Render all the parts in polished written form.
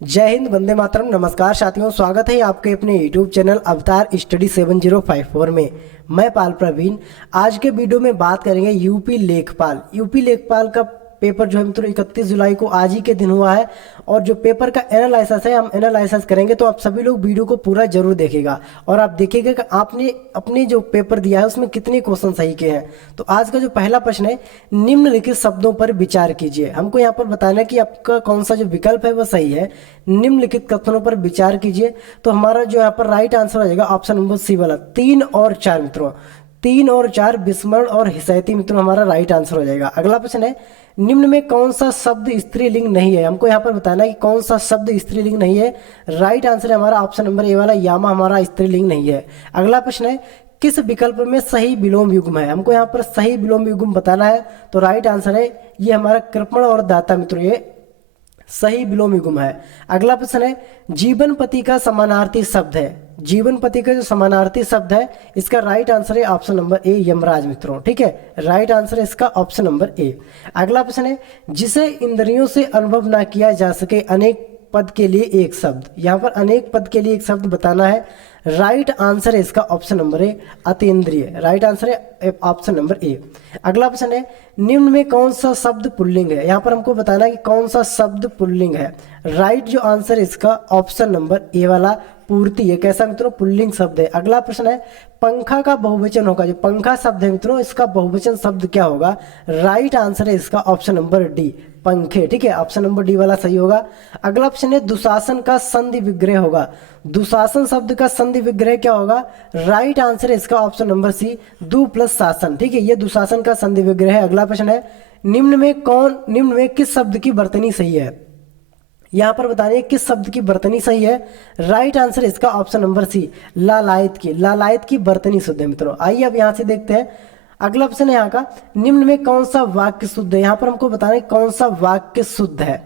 जय हिंद, वंदे मातरम। नमस्कार साथियों, स्वागत है आपके अपने YouTube चैनल अवतार स्टडी 7054 में। मैं पाल प्रवीण। आज के वीडियो में बात करेंगे यूपी लेखपाल का पेपर जो है मित्रों 31 जुलाई को आज ही के दिन हुआ है। और जो पेपर का एनालिसिस है हम एनालिसिस करेंगे, तो आप सभी लोग वीडियो को पूरा जरूर देखेगा और आप देखिएगा कि आपने अपने जो पेपर दिया है उसमें कितने क्वेश्चन सही के हैं। तो आज का जो पहला प्रश्न है, निम्नलिखित शब्दों पर विचार कीजिए। हमको यहाँ पर बताना है कि आपका कौन सा जो विकल्प है वह सही है। निम्नलिखित कथनों पर विचार कीजिए। तो हमारा जो यहाँ पर राइट आंसर हो जाएगा ऑप्शन नंबर सी वाला 3 और 4 मित्रों। 3 और 4 विस्मरण और हिसैती मित्रों हमारा राइट आंसर हो जाएगा। अगला प्रश्न है, निम्न में कौन सा शब्द स्त्रीलिंग नहीं है। हमको यहाँ पर बताना है कि कौन सा शब्द स्त्रीलिंग नहीं है। राइट आंसर है हमारा ऑप्शन नंबर ए वाला यामा हमारा स्त्रीलिंग नहीं है। अगला प्रश्न है, किस विकल्प में सही विलोम युग्म है। हमको यहाँ पर सही विलोम युग्म बताना है। तो राइट आंसर है ये हमारा कृपण और दाता मित्रों, ये सही विलोम युग्म है। अगला प्रश्न है, जीवन पति का समानार्थी शब्द है। जीवन पति का जो समानार्थी शब्द है इसका राइट आंसर है ऑप्शन नंबर ए यमराज मित्रों। ठीक है, राइट आंसर है इसका ऑप्शन नंबर ए। अगला प्रश्न है, जिसे इंद्रियों से अनुभव ना किया जा सके अनेक पद के लिए एक शब्द। यहाँ पर अनेक पद के लिए एक शब्द बताना है। राइट आंसर है इसका ऑप्शन नंबर ए अतीन्द्रिय। राइट आंसर है ऑप्शन नंबर ए। अगला प्रश्न है, निम्न में कौन सा शब्द पुल्लिंग है। यहाँ पर हमको बताना है कि कौन सा शब्द पुल्लिंग है। राइट जो आंसर है इसका ऑप्शन नंबर ए वाला पूर्ति है। कैसा मित्रों, पुल्लिंग शब्द है। अगला प्रश्न है, पंखा का बहुवचन होगा। जो पंखा शब्द है मित्रों इसका बहुवचन शब्द क्या होगा। राइट आंसर है इसका ऑप्शन नंबर डी पंखे। ठीक है, ऑप्शन नंबर डी वाला सही होगा। अगला प्रश्न है, दुशासन का संधि विग्रह होगा। दुशासन शब्द का संधि विग्रह क्या होगा। राइट आंसर है इसका ऑप्शन नंबर सी दु प्लस शासन। ठीक है, ये दुशासन का संधि विग्रह है। अगला प्रश्न है, निम्न में किस शब्द की वर्तनी सही है। यहाँ पर बताइए किस शब्द की वर्तनी सही है। राइट आंसर है इसका ऑप्शन नंबर सी लालायत की वर्तनी शुद्ध है मित्रों। आइए अब यहाँ से देखते हैं। अगला ऑप्शन है यहाँ का, निम्न में कौन सा वाक्य शुद्ध है। यहाँ पर हमको बताना है कौन सा वाक्य शुद्ध है।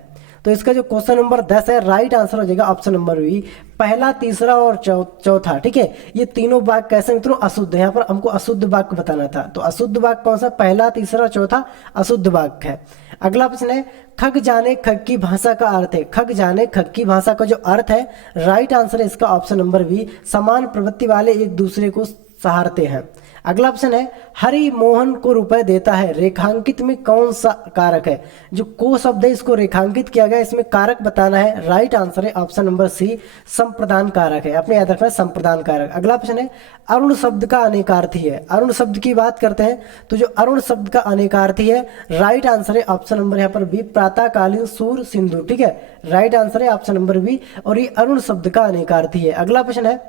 तो इसका जो क्वेश्चन नंबर 10 है राइट आंसर हो जाएगा ऑप्शन नंबर बी पहला, तीसरा और चौथा। ठीक है, ये तीनों वाक्य कैसे मित्रों अशुद्ध है। यहाँ पर हमको अशुद्ध वाक्य बताना था। तो अशुद्ध वाक्य कौन सा, पहला, तीसरा, चौथा अशुद्ध वाक्य है। अगला प्रश्न है, खग जाने खग की भाषा का अर्थ है। खग जाने खग की भाषा का जो अर्थ है राइट आंसर है इसका ऑप्शन नंबर बी समान प्रवृत्ति वाले एक दूसरे को सहारते हैं। अगला ऑप्शन है, हरि मोहन को रुपए देता है। रेखांकित में कौन सा कारक है। जो को शब्द है इसको रेखांकित किया गया, इसमें कारक बताना है। राइट आंसर है ऑप्शन नंबर सी संप्रदान कारक है। अपने याद रखना संप्रदान कारक। अगला प्रश्न है, अरुण शब्द का अनेकार्थी है। अरुण शब्द की बात करते हैं तो जो अरुण शब्द का अनेकार्थी है राइट आंसर है ऑप्शन नंबर यहाँ पर बी प्रातःकालीन सूर सिंधु। ठीक है, राइट आंसर है ऑप्शन नंबर बी और ये अरुण शब्द का अनेकार्थी है। अगला प्रश्न है,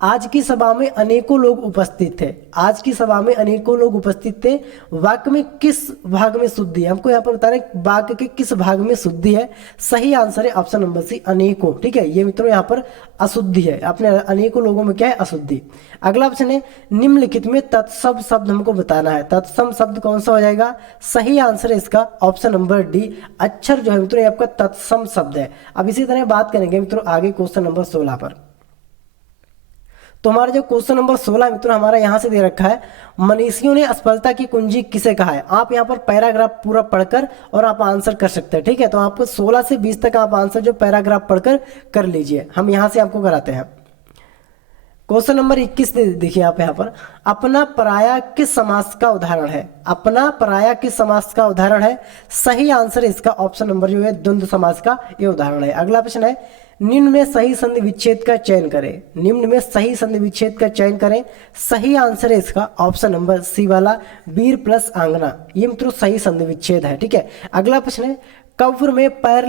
आज की सभा में अनेकों लोग उपस्थित थे। आज की सभा में अनेकों लोग उपस्थित थे। वाक्य में किस भाग में शुद्धि है। हमको यहाँ पर बताना है वाक्य के किस भाग में शुद्धि है। सही आंसर है ऑप्शन नंबर सी अनेकों। ठीक है, ये मित्रों यहाँ पर अशुद्धि है। अपने अनेकों लोगों में क्या है, अशुद्धि। अगला ऑप्शन है, निम्नलिखित में तत्सम शब्द हमको बताना है। तत्सम शब्द कौन सा हो जाएगा। सही आंसर है इसका ऑप्शन नंबर डी अक्षर जो है मित्रों आपका तत्सम शब्द है। अब इसी तरह बात करेंगे मित्रों आगे क्वेश्चन नंबर 16 पर। तो हमारा जो क्वेश्चन नंबर 16 मित्रों हमारा यहाँ से दे रखा है, मनीषियों ने असफलता की कुंजी किसे कहा है। आप यहाँ पर पैराग्राफ पूरा पढ़कर और आप आंसर कर सकते हैं। ठीक है, तो आपको 16 से 20 तक आप आंसर जो पैराग्राफ पढ़कर कर लीजिए। हम यहाँ से आपको कराते हैं। क्वेश्चन नंबर 21 देखिए आप यहाँ पर, अपना पराया किस समास का उदाहरण है। अपना पराया किस समास का उदाहरण है। सही आंसर इसका ऑप्शन नंबर जो है द्वंद्व समास का ये उदाहरण है। अगला प्रश्न है, निम्न में सही संधि विच्छेद का चयन करें। निम्न में सही संधि विच्छेद का चयन करें। सही आंसर है इसका ऑप्शन नंबर सी वाला वीर प्लस आंगना। ये मित्रों सही संधि विच्छेद है। ठीक है, अगला प्रश्न है, कब्र में पैर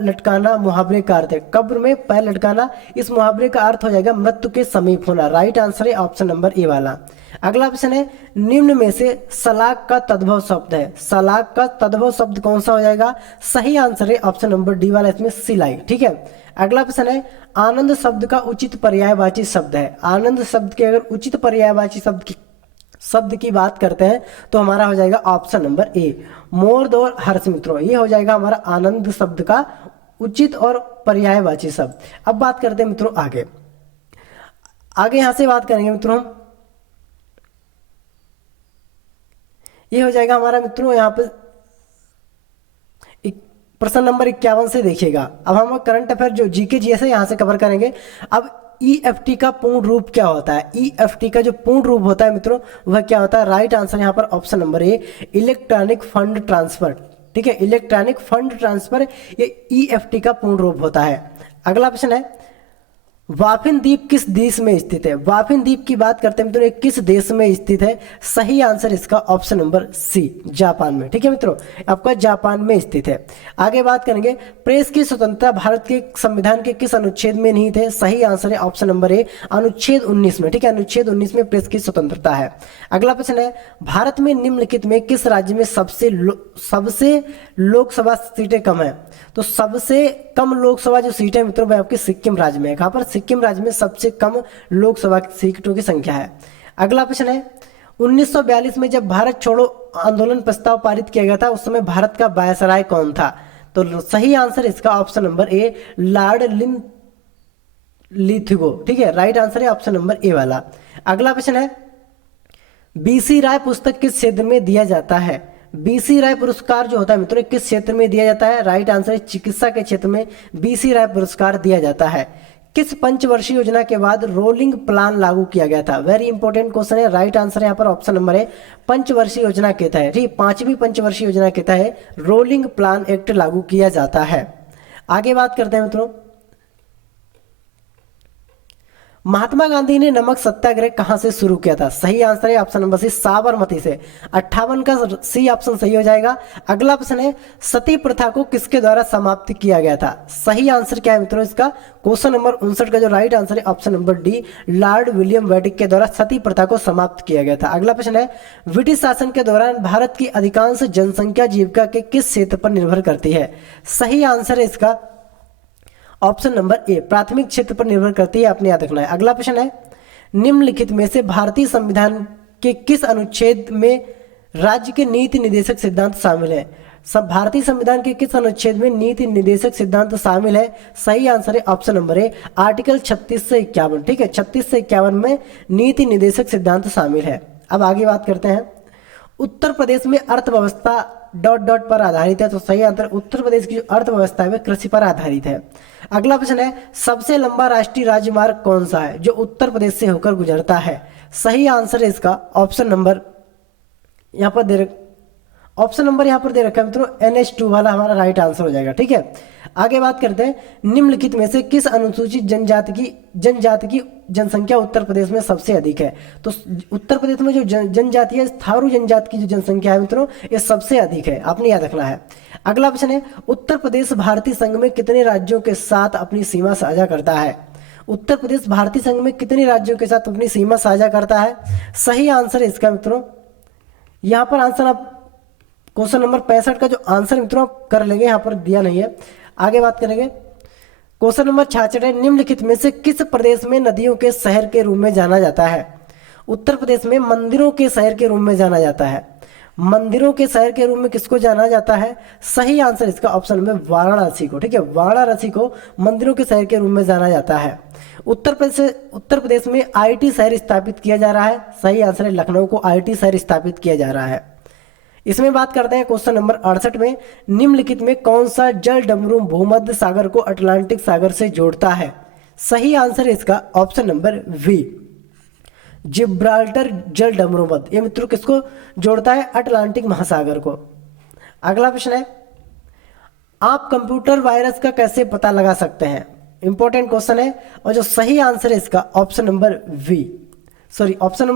लटकाना मुहावरे का अर्थ है। कब्र में पैर लटकाना, इस मुहावरे का अर्थ हो जाएगा मृत्यु के समीप होना। राइट आंसर है ऑप्शन नंबर ए वाला। अगला प्रश्न है, निम्न में से सलाक का तद्भव शब्द है। सलाक का तद्भव शब्द कौन सा हो जाएगा। सही आंसर है ऑप्शन नंबर डी वाला, इसमें सिलाई। ठीक है, अगला प्रश्न है, आनंद शब्द का उचित पर्यायवाची शब्द है। आनंद शब्द के अगर उचित पर्यायवाची शब्द की बात करते हैं तो हमारा हो जाएगा ऑप्शन नंबर ए मोर और हर्ष मित्रों। ये हो जाएगा हमारा आनंद शब्द का उचित और पर्यायवाची शब्द। अब बात करते हैं मित्रों आगे यहां से बात करेंगे मित्रों हम। ये हो जाएगा हमारा मित्रों यहाँ पर प्रश्न नंबर 51 से देखिएगा। अब हम करंट अफेयर जो जीके जीएस है यहाँ से कवर करेंगे। अब ईएफटी का पूर्ण रूप क्या होता है? ईएफटी का जो पूर्ण रूप होता है मित्रों वह क्या होता है? राइट आंसर यहाँ पर ऑप्शन नंबर ए, इलेक्ट्रॉनिक फंड ट्रांसफर। ठीक है, इलेक्ट्रॉनिक फंड ट्रांसफर ये ईएफटी का पूर्ण रूप होता है। अगला प्रश्न है, बाफिन द्वीप किस देश में स्थित है? बाफिन द्वीप की बात करते हैं मित्रों, ये किस देश में स्थित है? सही आंसर इसका ऑप्शन नंबर सी, जापान में। ठीक है मित्रों, आपका जापान में स्थित है। आगे बात करेंगे, प्रेस की स्वतंत्रता भारत के संविधान के किस अनुच्छेद में निहित है? सही आंसर है ऑप्शन नंबर ए, अनुच्छेद 19 में। ठीक है, अनुच्छेद 19 में प्रेस की स्वतंत्रता है। अगला प्रश्न है, भारत में निम्नलिखित में किस राज्य में सबसे लोकसभा सीटें कम है? तो सबसे कम लोकसभा जो सीट है मित्रों वह आपके सिक्किम राज्य में है। कहाँ पर? सिक्किम राज्य में सबसे कम लोकसभा सीटों की संख्या है। अगला प्रश्न है, 1942 में जब भारत छोड़ो आंदोलन प्रस्ताव पारित किया गया था उस समय भारत का वायसराय कौन था? तो सही आंसर इसका ऑप्शन नंबर ए, लॉर्ड लिथगो। ठीक है, राइट आंसर है ऑप्शन नंबर ए वाला। अगला प्रश्न है, बीसी राय पुस्तक किस क्षेत्र में दिया जाता है? बीसी राय पुरस्कार जो होता है मित्रों किस क्षेत्र में दिया जाता है? राइट आंसर है चिकित्सा के क्षेत्र में बीसी राय पुरस्कार दिया जाता है। किस पंचवर्षीय योजना के बाद रोलिंग प्लान लागू किया गया था? वेरी इंपॉर्टेंट क्वेश्चन है। राइट आंसर यहाँ पर ऑप्शन नंबर है, पंचवर्षीय योजना के तहत। ठीक, 5वीं पंचवर्षीय योजना के तहत रोलिंग प्लान एक्ट लागू किया जाता है। आगे बात करते हैं मित्रों, महात्मा गांधी ने नमक सत्याग्रह कहां से शुरू किया था? सही आंसर है ऑप्शन नंबर सी, साबरमती से। 58 का सी ऑप्शन सही हो जाएगा। अगला प्रश्न है, सती प्रथा को किसके द्वारा समाप्त किया गया था? सही आंसर क्या है मित्रों इसका? क्वेश्चन नंबर 59 का जो राइट आंसर है option number D, Lord William Vedic के द्वारा सती प्रथा को समाप्त किया गया था। अगला प्रश्न है, ब्रिटिश शासन के दौरान भारत की अधिकांश जनसंख्या जीविका के किस क्षेत्र पर निर्भर करती है? सही आंसर है इसका ऑप्शन नंबर ए, प्राथमिक क्षेत्र पर निर्भर करती है, आपने याद रखना है। अगला प्रश्न है, निम्नलिखित में से भारतीय संविधान के किस अनुच्छेद में राज्य के नीति निर्देशक सिद्धांत शामिल है? भारतीय संविधान के किस अनुच्छेद में नीति निर्देशक सिद्धांत शामिल है? सही आंसर है ऑप्शन नंबर ए, आर्टिकल 36 से 51। ठीक है, 36 से 51 में नीति निर्देशक सिद्धांत शामिल है। अब आगे बात करते हैं, उत्तर प्रदेश में अर्थव्यवस्था डॉट डॉट पर आधारित है। तो सही आंसर, उत्तर प्रदेश की जो अर्थव्यवस्था है वह कृषि पर आधारित है। अगला प्रश्न है, सबसे लंबा राष्ट्रीय राजमार्ग कौन सा है जो उत्तर प्रदेश से होकर गुजरता है? सही आंसर है इसका ऑप्शन नंबर यहाँ पर दे रखा है मित्रों, NH2 वाला हमारा राइट आंसर हो जाएगा। ठीक है, आगे बात करते हैं, निम्नलिखित में से किस अनुसूचित जनजाति की जनसंख्या उत्तर प्रदेश में सबसे अधिक है? तो उत्तर प्रदेश में जो जनजाति है, थारू जनजाति की जो जनसंख्या है मित्रों ये सबसे अधिक है, आपने याद रखना है। अगला प्रश्न है, उत्तर प्रदेश भारतीय संघ में कितने राज्यों के साथ अपनी सीमा साझा करता है? उत्तर प्रदेश भारतीय संघ में कितने राज्यों के साथ अपनी सीमा साझा करता है? सही आंसर है इसका मित्रों, यहाँ पर आंसर आप क्वेश्चन नंबर 65 का जो आंसर मित्रों आप कर लेंगे, यहाँ पर दिया नहीं है। आगे बात करेंगे, क्वेश्चन नंबर 66 है, निम्नलिखित में से किस प्रदेश में नदियों के शहर के रूप में जाना जाता है? उत्तर प्रदेश में मंदिरों के शहर के रूप में जाना जाता है। मंदिरों के शहर के रूप में किसको जाना जाता है? सही आंसर इसका ऑप्शन में वाराणसी को। ठीक है, वाराणसी को मंदिरों के शहर के रूप में जाना जाता है। उत्तर प्रदेश में IIT शहर स्थापित किया जा रहा है। सही आंसर है, लखनऊ को IIT शहर स्थापित किया जा रहा है। इसमें बात करते हैं क्वेश्चन नंबर 68 में, निम्नलिखित में कौन सा जल डमरू भूमध्य सागर को अटलांटिक सागर से जोड़ता है? सही आंसर है इसका ऑप्शन नंबर बी, जिब्राल्टर जल डमरू मध्य। ये मित्रों किसको जोड़ता है? अटलांटिक महासागर को। अगला प्रश्न है, आप कंप्यूटर वायरस का कैसे पता लगा सकते हैं? इंपॉर्टेंट क्वेश्चन है, और जो सही आंसर है इसका ऑप्शन नंबर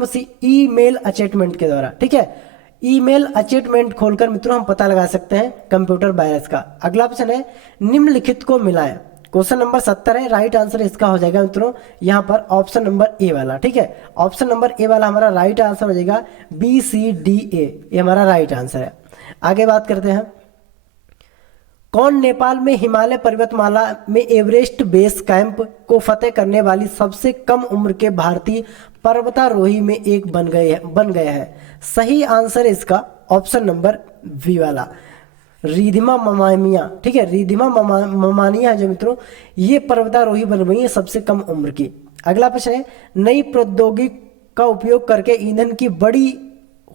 सी, ईमेल अचेटमेंट के द्वारा। ठीक है, ईमेल अचेटमेंट खोलकर मित्रों हम पता लगा सकते हैं कंप्यूटर वायरस का। अगला प्रश्न है, निम्नलिखित को मिलाएं। क्वेश्चन नंबर 70 है, राइट आंसर इसका हो जाएगा मित्रों यहाँ पर ऑप्शन नंबर ए वाला। ठीक है, ऑप्शन नंबर ए वाला हमारा राइट आंसर हो जाएगा, BCDA, ये हमारा राइट आंसर है। आगे बात करते हैं, कौन नेपाल में हिमालय पर्वतमाला में एवरेस्ट बेस कैंप को फतेह करने वाली सबसे कम उम्र के भारतीय पर्वतारोही में एक बन गए हैं? सही आंसर इसका ऑप्शन नंबर बी वाला, रिधिमा ममानिया। ठीक है, रिधिमा ममानिया जो मित्रों ये पर्वतारोही बन गई है सबसे कम उम्र की। अगला प्रश्न है, नई प्रौद्योगिकी का उपयोग करके ईंधन की बढ़ी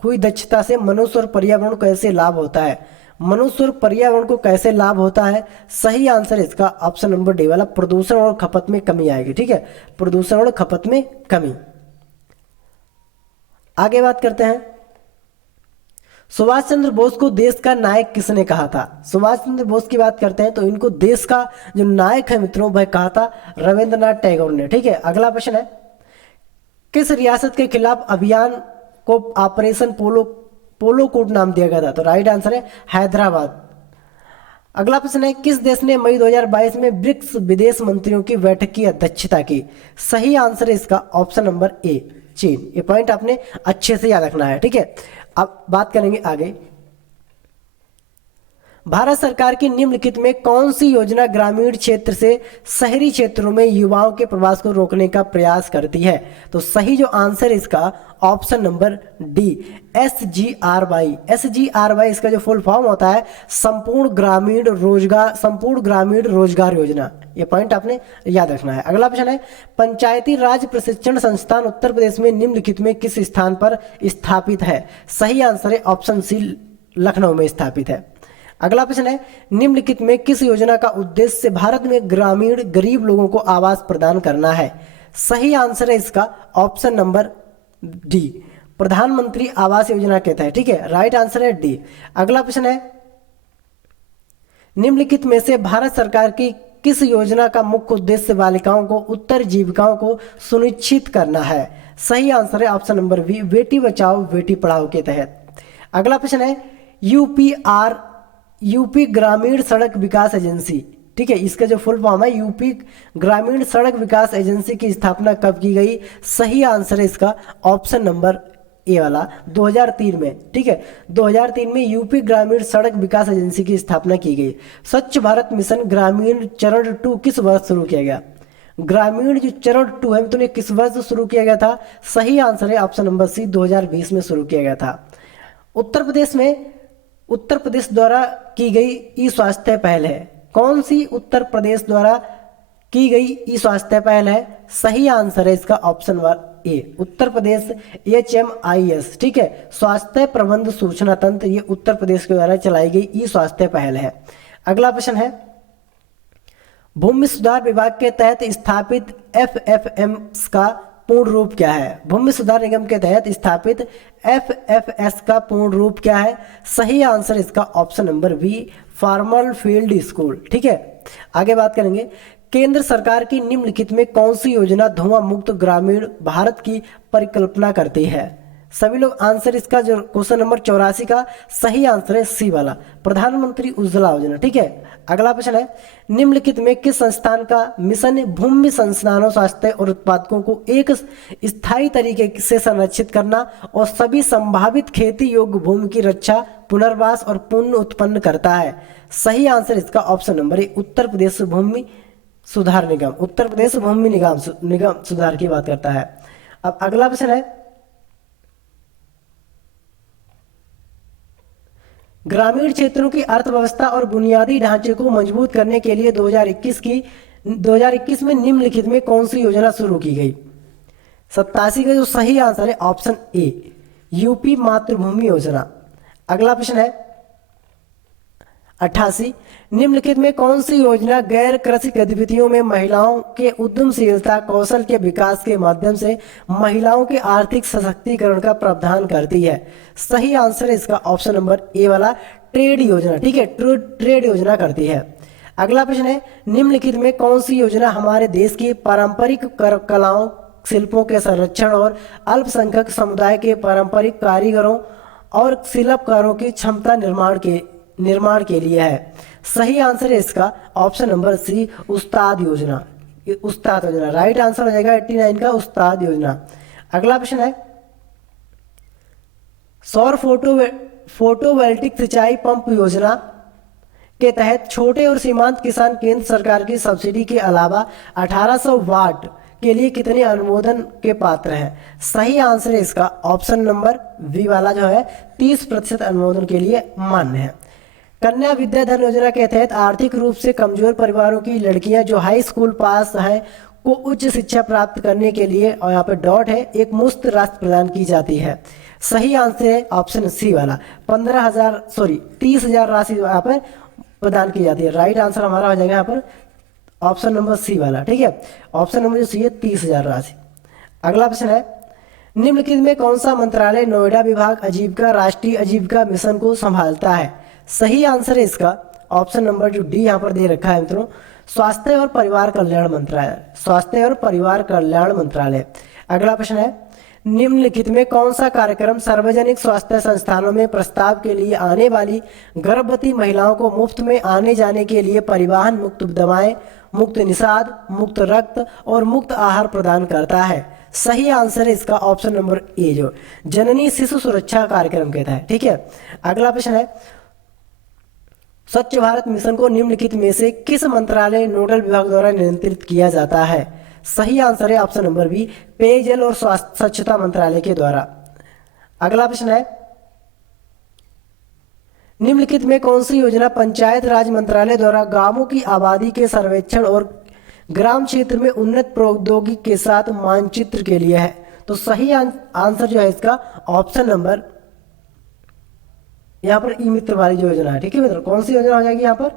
हुई दक्षता से मनुष्य और पर्यावरण को कैसे लाभ होता है? मनुष्य और पर्यावरण को कैसे लाभ होता है? सही आंसर इसका ऑप्शन नंबर डी वाला, प्रदूषण और खपत में कमी आएगी। ठीक है, प्रदूषण और खपत में कमी। आगे बात करते हैं, सुभाष चंद्र बोस को देश का नायक किसने कहा था? सुभाष चंद्र बोस की बात करते हैं तो इनको देश का जो नायक है मित्रों वह कहा था रविंद्रनाथ टैगोर ने। ठीक है, अगला प्रश्न है, किस रियासत के खिलाफ अभियान को ऑपरेशन पोलो कोड नाम दिया गया था? तो राइट आंसर है हैदराबाद। अगला प्रश्न है, किस देश ने मई 2022 में ब्रिक्स विदेश मंत्रियों की बैठक की अध्यक्षता की? सही आंसर है इसका ऑप्शन नंबर ए, चीन। ये पॉइंट आपने अच्छे से याद रखना है। ठीक है, अब बात करेंगे आगे, भारत सरकार की निम्नलिखित में कौन सी योजना ग्रामीण क्षेत्र से शहरी क्षेत्रों में युवाओं के प्रवास को रोकने का प्रयास करती है? तो सही जो आंसर इसका option number D, SGRY। SGRY इसका जो फुल फॉर्म होता है संपूर्ण ग्रामीण रोजगार योजना। ये पॉइंट आपने याद रखना है। अगला प्रश्न है, पंचायती राज प्रशिक्षण संस्थान उत्तर प्रदेश में निम्नलिखित में किस स्थान पर स्थापित है? सही आंसर है ऑप्शन सी, लखनऊ में स्थापित है। अगला प्रश्न है, निम्नलिखित में किस योजना का उद्देश्य भारत में ग्रामीण गरीब लोगों को आवास प्रदान करना है? सही आंसर है इसका ऑप्शन नंबर डी, प्रधानमंत्री आवास योजना के तहत। ठीक है, राइट आंसर है डी। अगला प्रश्न है, निम्नलिखित में से भारत सरकार की किस योजना का मुख्य उद्देश्य बालिकाओं को उत्तर जीविकाओं को सुनिश्चित करना है? सही आंसर है option number B, Beti Bachao Beti Padhao के तहत। अगला प्रश्न है, यूपी ग्रामीण सड़क विकास एजेंसी। ठीक है, इसका जो फुल फॉर्म है यूपी ग्रामीण सड़क विकास एजेंसी की स्थापना कब की गई? सही आंसर है इसका ऑप्शन नंबर ए वाला, 2003 में। ठीक है, 2003 में यूपी ग्रामीण सड़क विकास एजेंसी की स्थापना की गई। स्वच्छ भारत मिशन ग्रामीण चरण 2 किस वर्ष शुरू किया गया? ग्रामीण जो चरण 2 है तो किस वर्ष शुरू किया गया था? सही आंसर है ऑप्शन नंबर सी, 2020 में शुरू किया गया था। उत्तर प्रदेश द्वारा की गई ई स्वास्थ्य पहल है, कौन सी उत्तर प्रदेश द्वारा की गई ई स्वास्थ्य पहल है? सही आंसर है इसका option A, Uttar Pradesh HMIS। ठीक है, स्वास्थ्य प्रबंध सूचना तंत्र, ये उत्तर प्रदेश के द्वारा चलाई गई ई स्वास्थ्य पहल है। अगला प्रश्न है, भूमि सुधार विभाग के तहत स्थापित FFM का पूर्ण रूप क्या है? भूमि सुधार निगम के तहत स्थापित FFS का पूर्ण रूप क्या है? सही आंसर इसका option number B, farmer field school. ठीक है, आगे बात करेंगे, केंद्र सरकार की निम्नलिखित में कौन सी योजना धुआं मुक्त ग्रामीण भारत की परिकल्पना करती है? सभी लोग आंसर इसका जो क्वेश्चन नंबर 84 का सही आंसर है सी वाला, प्रधानमंत्री उज्ज्वला योजना। ठीक है, अगला प्रश्न है, निम्नलिखित में किस संस्थान का मिशन भूमि संसाधनों स्वास्थ्य और उत्पादकों को एक स्थायी तरीके से संरक्षित करना और सभी संभावित खेती योग्य भूमि की रक्षा, पुनर्वास और पुनः उत्पन्न करता है? सही आंसर इसका ऑप्शन नंबर ए, उत्तर प्रदेश भूमि सुधार निगम। उत्तर प्रदेश भूमि निगम सुधार की बात करता है। अब अगला प्रश्न है, ग्रामीण क्षेत्रों की अर्थव्यवस्था और बुनियादी ढांचे को मजबूत करने के लिए 2021 में निम्नलिखित में कौन सी योजना शुरू की गई? 87 का जो सही आंसर है ऑप्शन ए, यूपी मातृभूमि योजना। अगला प्रश्न है 88, निम्नलिखित में कौन सी योजना गैर कृषि गतिविधियों में महिलाओं के उद्यमशीलता कौशल के विकास के माध्यम से महिलाओं के आर्थिक सशक्तिकरण का प्रावधान करती है? सही आंसर है इसका ऑप्शन नंबर ए वाला, ट्रेड योजना। ठीक है, ट्रेड योजना करती है। अगला प्रश्न है, निम्नलिखित में कौन सी योजना हमारे देश की पारंपरिक कलाओं शिल्पों के संरक्षण और अल्पसंख्यक समुदाय के पारंपरिक कारीगरों और शिल्पकारों की क्षमता निर्माण के लिए है? सही आंसर है इसका ऑप्शन नंबर सी, उस्ताद योजना। उस्ताद योजना राइट आंसर हो जाएगा 89 का, उस्ताद योजना। अगला प्रश्न है, सौर फोटोवोल्टिक सिंचाई पंप योजना के तहत छोटे और सीमांत किसान केंद्र सरकार की सब्सिडी के अलावा 1800 वाट के लिए कितने अनुमोदन के पात्र हैं? सही आंसर है इसका ऑप्शन नंबर बी वाला जो है 30% अनुमोदन के लिए मान्य है। कन्या विद्याधर योजना के तहत आर्थिक रूप से कमजोर परिवारों की लड़कियां जो हाई स्कूल पास हैं को उच्च शिक्षा प्राप्त करने के लिए, और यहाँ पे डॉट है, एक मुफ्त राशि प्रदान की जाती है। सही आंसर है ऑप्शन सी वाला, 30,000 राशि यहाँ पर प्रदान की जाती है। राइट आंसर हमारा हो जाएगा यहाँ पर ऑप्शन नंबर सी वाला, ठीक है। ऑप्शन नंबर जो सी है 30,000 राशि। अगला प्रश्न है, निम्नलिखित में कौन सा मंत्रालय नोएडा विभाग आजीविका राष्ट्रीय आजीविका मिशन को संभालता है? सही आंसर है इसका ऑप्शन नंबर जो डी यहाँ पर दे रखा है मित्रों, स्वास्थ्य और परिवार कल्याण मंत्रालय, स्वास्थ्य और परिवार कल्याण मंत्रालय। अगला प्रश्न है, निम्नलिखित में कौन सा कार्यक्रम सार्वजनिक स्वास्थ्य संस्थानों में प्रस्ताव के लिए आने वाली गर्भवती महिलाओं को मुफ्त में आने जाने के लिए परिवहन, मुक्त दवाएं, मुक्त निषाद, मुक्त रक्त और मुक्त आहार प्रदान करता है? सही आंसर है इसका ऑप्शन नंबर ए जो जननी शिशु सुरक्षा कार्यक्रम कहता है, ठीक है। अगला प्रश्न है, स्वच्छ भारत मिशन को निम्नलिखित में से किस मंत्रालय नोडल विभाग द्वारा नियंत्रित किया जाता है? सही आंसर है ऑप्शन नंबर बी, पेयजल और स्वच्छता मंत्रालय के द्वारा। अगला प्रश्न है, निम्नलिखित में कौन सी योजना पंचायत राज मंत्रालय द्वारा गांवों की आबादी के सर्वेक्षण और ग्राम क्षेत्र में उन्नत प्रौद्योगिकी के साथ मानचित्र के लिए है? तो सही आंसर जो है इसका ऑप्शन नंबर यहाँ पर ई मित्र वाली जो योजना है, ठीक है मित्रों। कौन सी योजना हो जाएगी यहाँ पर?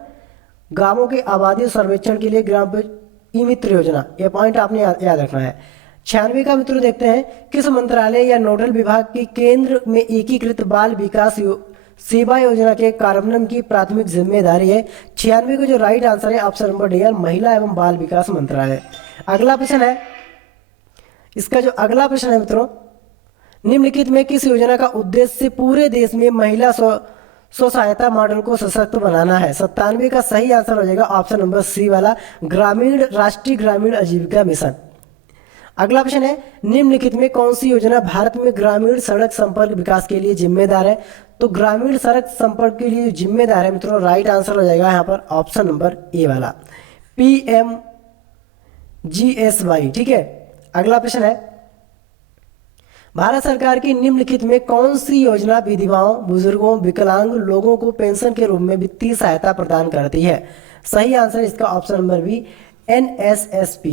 गांवों के आबादी सर्वेक्षण के लिए ग्राम ई मित्र योजना, ये पॉइंट आपने याद रखना है। 96 का मित्रों देखते हैं, किस मंत्रालय या नोडल विभाग की केंद्र में एकीकृत बाल विकास सेवा योजना के कार्यान्वयन की प्राथमिक जिम्मेदारी है? 96 का जो राइट आंसर है ऑप्शन नंबर डी, महिला एवं बाल विकास मंत्रालय। अगला प्रश्न है, इसका जो अगला प्रश्न है मित्रों, निम्नलिखित में किस योजना का उद्देश्य पूरे देश में महिला स्व सहायता मॉडल को सशक्त बनाना है? 97 का सही आंसर हो जाएगा ऑप्शन नंबर सी वाला, राष्ट्रीय ग्रामीण आजीविका मिशन। अगला प्रश्न है, निम्नलिखित में कौन सी योजना भारत में ग्रामीण सड़क संपर्क विकास के लिए जिम्मेदार है? तो ग्रामीण सड़क संपर्क के लिए जिम्मेदार है मित्रों, राइट आंसर हो जाएगा यहाँ पर ऑप्शन नंबर ए वाला, PMGSY, ठीक है। अगला प्रश्न है, भारत सरकार की निम्नलिखित में कौन सी योजना विधवाओं, बुजुर्गों, विकलांग लोगों को पेंशन के रूप में वित्तीय सहायता प्रदान करती है? सही आंसर इसका ऑप्शन नंबर बी, NSP,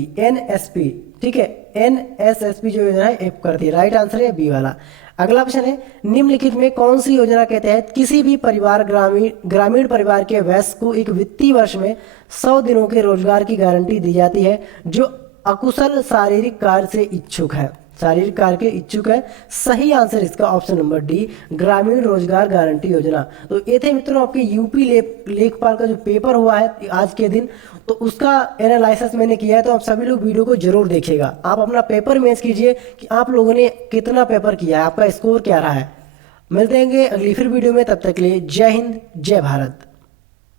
ठीक है। NSSP जो योजना है एप करती है, राइट आंसर है बी वाला। अगला प्रश्न है, निम्नलिखित में कौन सी योजना के तहत किसी भी परिवार ग्रामीण परिवार के वयस्क को एक वित्तीय वर्ष में 100 दिनों के रोजगार की गारंटी दी जाती है जो अकुशल शारीरिक कार्य के इच्छुक है? सही आंसर इसका ऑप्शन नंबर डी, ग्रामीण रोजगार गारंटी योजना। तो ये थे मित्रों आपके यूपी लेखपाल का जो पेपर हुआ है आज के दिन, तो उसका एनालिसिस मैंने किया है, तो आप सभी लोग वीडियो को जरूर देखिएगा। आप अपना पेपर मैच कीजिए कि आप लोगों ने कितना पेपर किया है, आपका स्कोर क्या रहा है। मिलते हैं अगली फिर वीडियो में, तब तक के लिए जय हिंद, जय भारत।